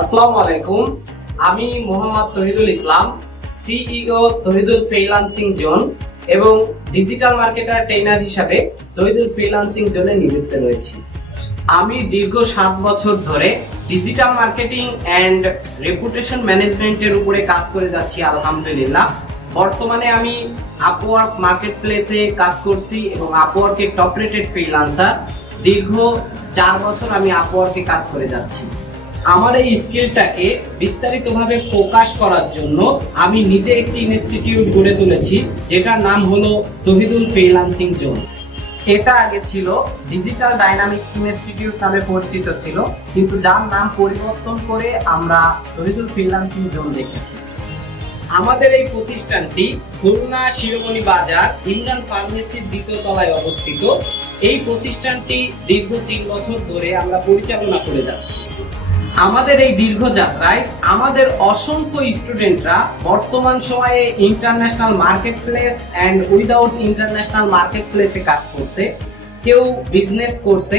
আসসালামু আলাইকুম। আমি মোহাম্মদ তহিদুল ইসলাম, সিইও তহিদুল ফ্রিল্যান্সিং জোন এবং ডিজিটাল মার্কেটার ট্রেনার হিসাবে তহিদুল ফ্রিল্যান্সিং জোনে নিযুক্ত রয়েছি। আমি দীর্ঘ 7 বছর ধরে ডিজিটাল মার্কেটিং অ্যান্ড রেপুটেশন ম্যানেজমেন্টের উপরে কাজ করে যাচ্ছি আলহামদুলিল্লাহ। বর্তমানে আমি আপওয়ার্ক মার্কেট প্লেসে কাজ করছি এবং আপওয়ার্কের টপ রেটেড ফ্রিল্যান্সার। দীর্ঘ 4 বছর আমি আপওয়ার্কে কাজ করে যাচ্ছি। আমার এই স্কিলটাকে বিস্তারিতভাবে প্রকাশ করার জন্য আমি নিজে একটি ইনস্টিটিউট গড়ে তুলেছি, যেটার নাম হলো তহিদুল ফ্রিল্যান্সিং জোন। এটা আগে ছিল ডিজিটাল ডাইনামিক ইনস্টিটিউট নামে পরিচিত ছিল, কিন্তু যার নাম পরিবর্তন করে আমরা তহিদুল ফ্রিল্যান্সিং জোন রেখেছি। আমাদের এই প্রতিষ্ঠানটি খুলনা শিরোমণি বাজার ইমরান ফার্মেসির 2য় তলায় অবস্থিত। এই প্রতিষ্ঠানটি দীর্ঘ 3 বছর ধরে আমরা পরিচালনা করে যাচ্ছি। আমাদের এই দীর্ঘ যাত্রায় আমাদের অসংখ্য স্টুডেন্টরা বর্তমান সময়ে international market place and without international market প্লেসে কাজ করছে। কেউ বিজনেস করছে,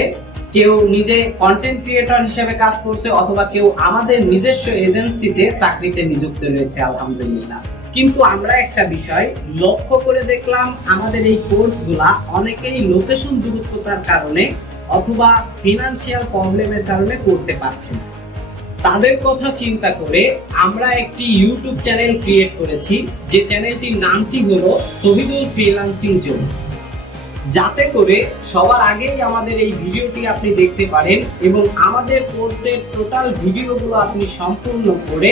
কেউ নিজে কন্টেন্ট ক্রিয়েটর হিসেবে কাজ করছে, অথবা কেউ আমাদের নিজস্ব এজেন্সিতে চাকরিতে নিযুক্ত রয়েছে আলহামদুলিল্লাহ। কিন্তু আমরা একটা বিষয় লক্ষ্য করে দেখলাম, আমাদের এই কোর্সগুলা অনেকেই লোকেশন দূরত্বতার কারণে অথবা ফিনান্সিয়াল প্রবলেমের কারণে করতে পারছে না। তাদের কথা চিন্তা করে আমরা একটি ইউটিউব চ্যানেল ক্রিয়েট করেছি, যে চ্যানেলটির নামটি হলো তহিদুল ফ্রিল্যান্সিং জোন, যাতে করে সবার আগেই আমাদের এই ভিডিওটি আপনি দেখতে পারেন এবং আমাদের কোর্সের টোটাল ভিডিওগুলো আপনি সম্পূর্ণ করে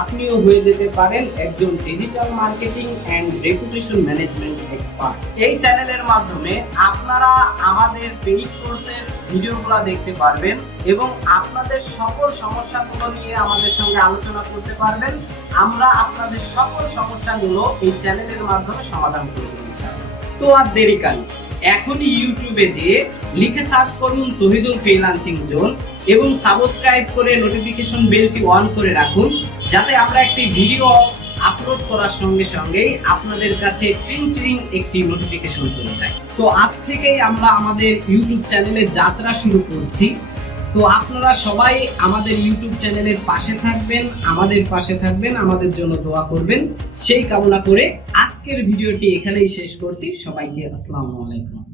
আপনিও হয়ে যেতে পারেন একজন digital marketing and reputation management expert. এই চ্যানেলের মাধ্যমে আপনারা আমাদের পেইড কোর্সের ভিডিওগুলো দেখতে পারবেন এবং আপনাদের সকল সমস্যাগুলো নিয়ে আমাদের সঙ্গে আলোচনা করতে পারবেন। আমরা আপনাদের সকল সমস্যাগুলো এই চ্যানেলের মাধ্যমে সমাধান করে দেব। তো আর দেরি কেন, এখনই ইউটিউবে যেয়ে লিখে সার্চ করুন তহিদুল ফ্রিল্যান্সিং জোন এবং সাবস্ক্রাইব করে নোটিফিকেশন বেলটি অন করে রাখুন, যাতে আমরা একটি ভিডিও আপলোড করার সঙ্গে সঙ্গেই আপনাদের কাছে ট্রিং ট্রিং একটি নোটিফিকেশন চলে যায়। তো আজ থেকেই আমরা আমাদের ইউটিউব চ্যানেলে যাত্রা শুরু করছি। তো আপনারা সবাই আমাদের ইউটিউব চ্যানেলের পাশে থাকবেন, আমাদের পাশে থাকবেন, আমাদের জন্য দোয়া করবেন, সেই কামনা করে আজকের ভিডিওটি এখানেই শেষ করছি। সবাইকে আসসালামু আলাইকুম।